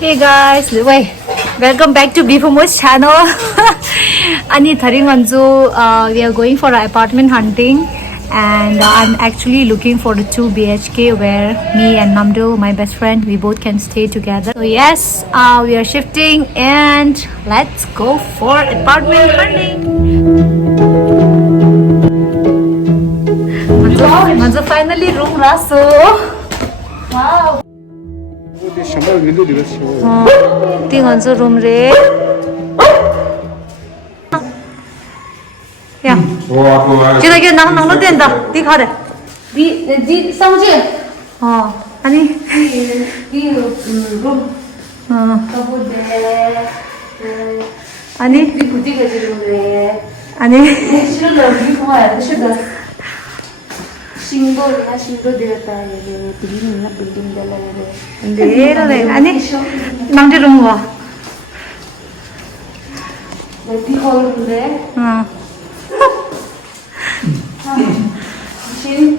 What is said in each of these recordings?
Hey guys, wait. Welcome back to Bifumo's channel. Ani Tharinganju, we are going for an apartment hunting, and I'm actually looking for the 2 BHK where me and Namdo, my best friend, we both can stay together. So yes, we are shifting and let's go for apartment hunting. Manju finally room raso. Wow. तीन हंसो room रे या 지금 이게 나는 된다 네 가래 네 상지 아니 이룸 가보대 아니 네 부디가 지rum래 아니 싫어 우리 그만해 싫어 신도 되었다 얘네 빌딩이나 빌딩 달라야 돼. 아니 남자 룸 와. 내 홀인데. 진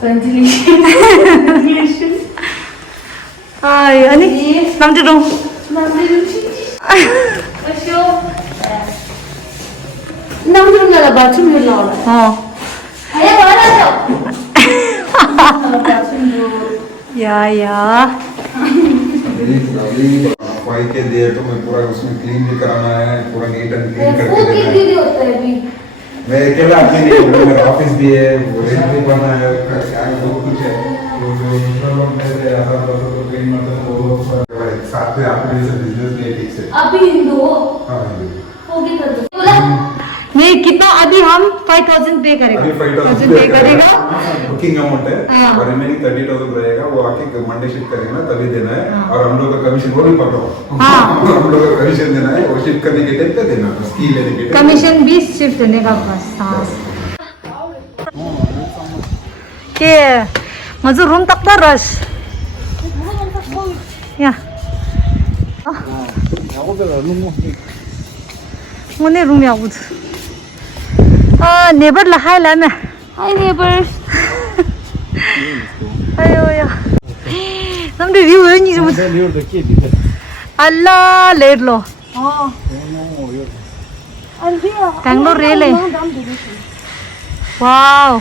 ventilation. 아니 남자 룸. 아쉬워. 남자 룸 나가 바throom 나와. या Y के दिए तो मैं पूरा उसमें क्लीन भी कराना है पूरा नीट एंड क्लीन करके देना है मैं अकेला आदमी नहीं हूँ मेरा ऑफिस भी है वो रेंट भी भरना है क्या बहुत कुछ है तो जो दूसरा लोग मेरे आधा तो ट्रेन मतलब वो लोग साथ में आपके लिए बिजनेस भी है ठीक से अभी हिंदू हो हाँ हिंदू हो गया कर दो नहीं कितना अभी हम 5,000 पे करेगा अभी 5,000 पे करेगा बुकिंग अमाउंट है और रिमेनिंग 30,000 रहेगा वो आके मंडे शिफ्ट करेंगे ना तभी देना है और हम लोग का कमीशन वो भी पकड़ो हम लोग का कमीशन देना है वो शिफ्ट करने के टाइम पे देना स्की लेने के टाइम कमीशन भी शिफ्ट देने का बस के मजो रूम तक तर रस या मोने room याबुद neighbor lah hi lah na hi neighbors ayo ya namde view ni jo Allah late lo Bangalore rail wow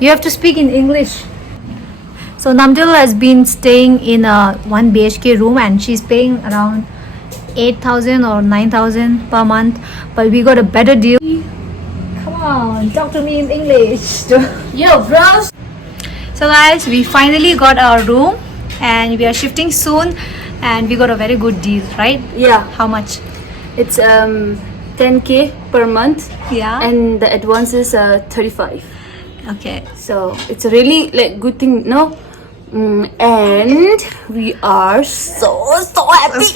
you have to speak in English. So Namdul has been staying in a 1 BHK room and she's paying around 8,000 or 9,000 per month. But we got a better deal. Come on, talk to me in English. Yo, bros. So guys, we finally got our room and we are shifting soon and we got a very good deal, right? Yeah. How much? It's 10K per month. Yeah. And the advance is 35. Okay. So it's a really like good thing, no? And we are so happy.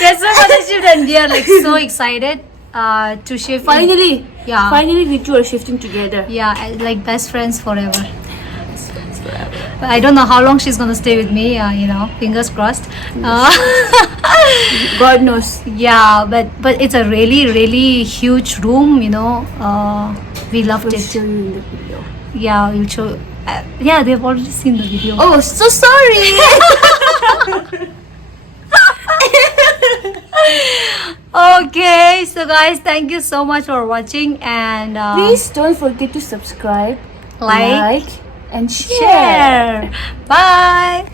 We're so gonna shift and we are like so excited to shift. Finally. Yeah. Finally we two are shifting together. Yeah, like best friends forever. But I don't know how long she's gonna stay with me. Fingers crossed. God knows. Yeah, but it's a really huge room. We loved We'll it. show you in the video. Yeah, we'll show. Yeah, they've already seen the video. Oh, so sorry. Okay, so guys, thank you so much for watching and Please don't forget to subscribe, like and share. Bye.